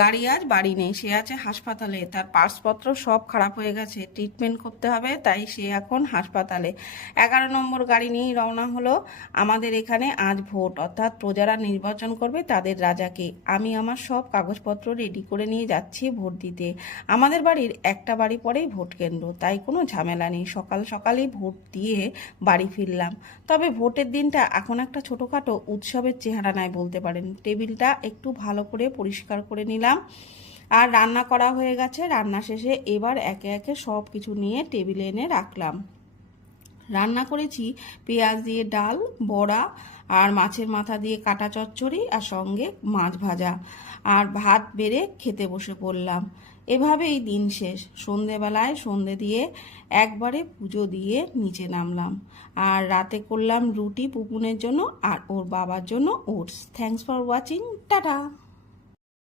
গাড়ি আজ বাড়ি নেই, সে আছে হাসপাতালে। তার পার্সপত্র সব খারাপ হয়ে গেছে, ট্রিটমেন্ট করতে হবে, তাই সে এখন হাসপাতালে। 11 নম্বর গাড়ি নিয়েই রওনা হলো। আমাদের এখানে আজ ভোট, অর্থাৎ প্রজারা নির্বাচন করবে তাদের রাজাকে। আমি আমার সব কাগজপত্র রেডি করে নিয়ে যাচ্ছি ভোট দিতে। আমাদের বাড়ির একটা বাড়ি পরেই ভোট কেন্দ্র, তাই কোনো ঝামেলা নেই। সকাল সকালই ভোট দিয়ে বাড়ি ফিরলাম। তবে ভোটের দিনটা এখন একটা ছোটোখাটো উৎসবের চেহারা নেয় বলতে পারেন। টেবিলটা একটু ভালো করে পরিষ্কার করে নিলাম, আর রান্না করা হয়ে গেছে। রান্না শেষে এবার একে একে সব কিছু নিয়ে টেবিলে এনে রাখলাম। রান্না করেছি পেঁয়াজ দিয়ে ডাল, বড়া, আর মাছের মাথা দিয়ে কাটা চচ্চড়ি, আর সঙ্গে মাছ ভাজা, আর ভাত বেড়ে খেতে বসে পড়লাম। এভাবেই দিন শেষ। সন্ধেবেলায় সন্ধে দিয়ে একবারে পুজো দিয়ে নিচে নামলাম। আর রাতে করলাম রুটি পুপুনের জন্য আর ওর বাবার জন্য oats. Thanks for watching, tata.